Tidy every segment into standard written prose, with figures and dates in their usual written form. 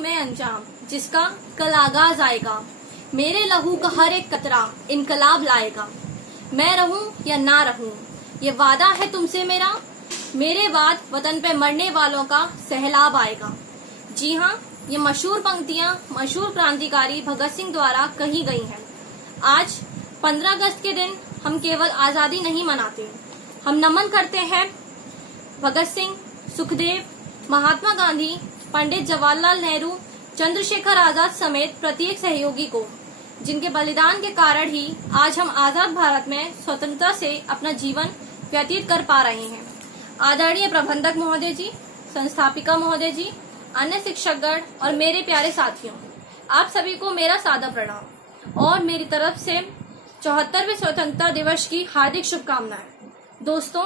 मैं अंजाम जिसका कल आगाज आएगा। मेरे लहू का हर एक कतरा इनकलाब लाएगा। मैं रहूं या ना रहूं ये वादा है तुमसे मेरा। मेरे बाद वतन पे मरने वालों का सैलाब आएगा। जी हाँ, ये मशहूर पंक्तियां मशहूर क्रांतिकारी भगत सिंह द्वारा कही गई हैं। आज 15 अगस्त के दिन हम केवल आजादी नहीं मनाते, हम नमन करते हैं भगत सिंह, सुखदेव, महात्मा गांधी, पंडित जवाहरलाल नेहरू, चंद्रशेखर आजाद समेत प्रत्येक सहयोगी को, जिनके बलिदान के कारण ही आज हम आजाद भारत में स्वतंत्रता से अपना जीवन व्यतीत कर पा रहे हैं। आदरणीय प्रबंधक महोदय जी, संस्थापिका महोदय जी, अन्य शिक्षकगण और मेरे प्यारे साथियों, आप सभी को मेरा सादर प्रणाम और मेरी तरफ से 74वें स्वतंत्रता दिवस की हार्दिक शुभकामनाएं। दोस्तों,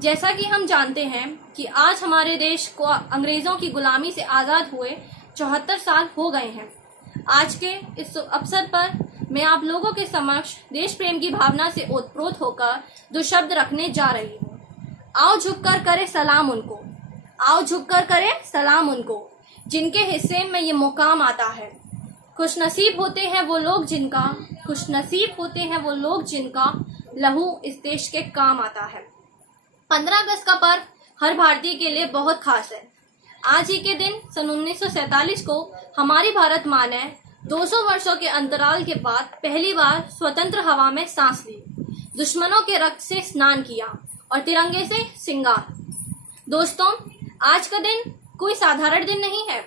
जैसा कि हम जानते हैं कि आज हमारे देश को अंग्रेजों की गुलामी से आजाद हुए 74 साल हो गए हैं। आज के इस अवसर पर मैं आप लोगों के समक्ष देश प्रेम की भावना से ओतप्रोत होकर 2 शब्द रखने जा रही हूँ। आओ झुककर करे सलाम उनको, आओ झुककर करे सलाम उनको, जिनके हिस्से में ये मुकाम आता है। खुशनसीब होते हैं वो लोग जिनका लहू इस देश के काम आता है। 15 अगस्त का पर्व हर भारतीय के लिए बहुत खास है। आज ही के दिन सन 1947 को हमारी भारत माँ ने 200 वर्षों के अंतराल के बाद पहली बार स्वतंत्र हवा में सांस ली, दुश्मनों के रक्त से स्नान किया और तिरंगे से सिंगार। दोस्तों, आज का दिन कोई साधारण दिन नहीं है।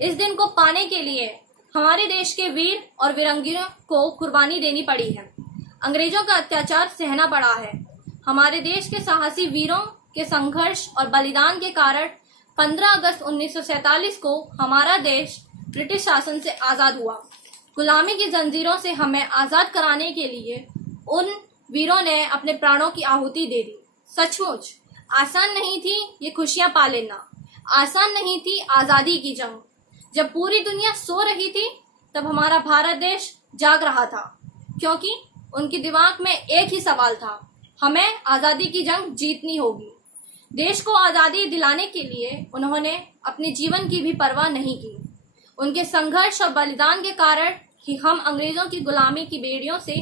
इस दिन को पाने के लिए हमारे देश के वीर और वीरांगनाओं को कुर्बानी देनी पड़ी है। अंग्रेजों का अत्याचार सहना पड़ा है। हमारे देश के साहसी वीरों के संघर्ष और बलिदान के कारण 15 अगस्त 1947 को हमारा देश ब्रिटिश शासन से आजाद हुआ। गुलामी की जंजीरों से हमें आजाद कराने के लिए उन वीरों ने अपने प्राणों की आहुति दे दी। सचमुच आसान नहीं थी ये खुशियां पा लेना, आसान नहीं थी आजादी की जंग। जब पूरी दुनिया सो रही थी तब हमारा भारत देश जाग रहा था, क्योंकि उनके दिमाग में एक ही सवाल था, हमें आजादी की जंग जीतनी होगी। देश को आजादी दिलाने के लिए उन्होंने अपने जीवन की भी परवाह नहीं की। उनके संघर्ष और बलिदान के कारण ही हम अंग्रेजों की गुलामी की बेड़ियों से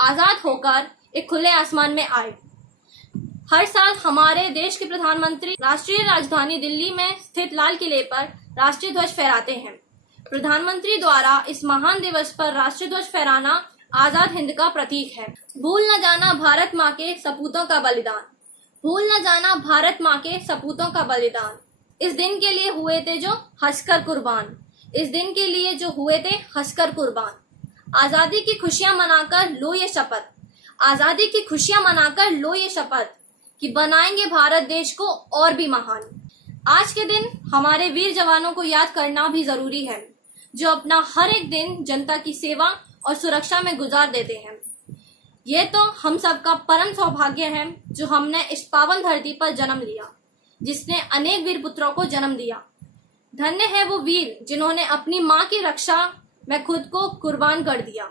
आजाद होकर एक खुले आसमान में आए। हर साल हमारे देश के प्रधानमंत्री राष्ट्रीय राजधानी दिल्ली में स्थित लाल किले पर राष्ट्रीय ध्वज फहराते हैं। प्रधानमंत्री द्वारा इस महान दिवस पर राष्ट्रीय ध्वज फहराना आजाद हिंद का प्रतीक है। भूल न जाना भारत माँ के सपूतों का बलिदान, भूल न जाना भारत माँ के सपूतों का बलिदान। इस दिन के लिए हुए थे जो हंसकर कुर्बान, इस दिन के लिए जो हुए थे हंसकर कुर्बान। आजादी की खुशियां मनाकर लो ये शपथ, आजादी की खुशियां मनाकर लो ये शपथ कि बनाएंगे भारत देश को और भी महान। आज के दिन हमारे वीर जवानों को याद करना भी जरूरी है, जो अपना हर एक दिन जनता की सेवा और सुरक्षा में गुजार देते हैं। ये तो हम सबका परम सौभाग्य है जो हमने इस पावन धरती पर जन्म लिया, जिसने अनेक वीर पुत्रों को जन्म दिया। धन्य है वो वीर जिन्होंने अपनी माँ की रक्षा में खुद को कुर्बान कर दिया।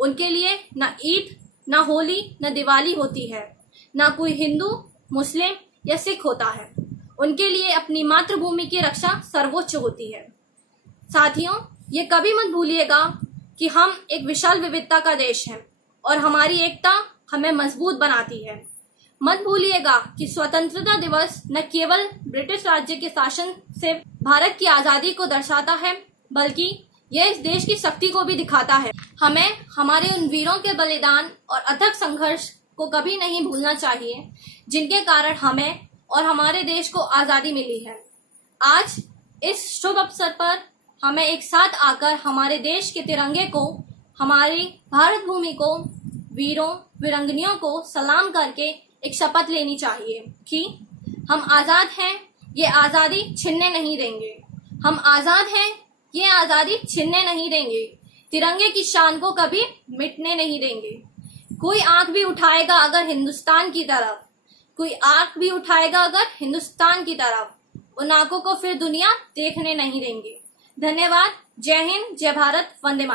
उनके लिए न ईद, न होली, न दिवाली होती है, न कोई हिंदू, मुस्लिम या सिख होता है। उनके लिए अपनी मातृभूमि की रक्षा सर्वोच्च होती है। साथियों, ये कभी मत भूलिएगा कि हम एक विशाल विविधता का देश हैं और हमारी एकता हमें मजबूत बनाती है। मत भूलिएगा कि स्वतंत्रता दिवस न केवल ब्रिटिश राज्य के शासन से भारत की आजादी को दर्शाता है, बल्कि यह इस देश की शक्ति को भी दिखाता है। हमें हमारे उन वीरों के बलिदान और अथक संघर्ष को कभी नहीं भूलना चाहिए, जिनके कारण हमें और हमारे देश को आजादी मिली है। आज इस शुभ अवसर पर हमें एक साथ आकर हमारे देश के तिरंगे को, हमारी भारत भूमि को, वीरों वीरांगनाओं को सलाम करके एक शपथ लेनी चाहिए कि हम आजाद हैं, ये आजादी छीनने नहीं देंगे। हम आजाद हैं, ये आजादी छीनने नहीं देंगे। तिरंगे की शान को कभी मिटने नहीं देंगे। कोई आंख भी उठाएगा अगर हिंदुस्तान की तरफ, कोई आंख भी उठाएगा अगर हिंदुस्तान की तरफ, उन आंखों को फिर दुनिया देखने नहीं देंगे। धन्यवाद। जय हिंद, जय भारत, वंदे मातरम।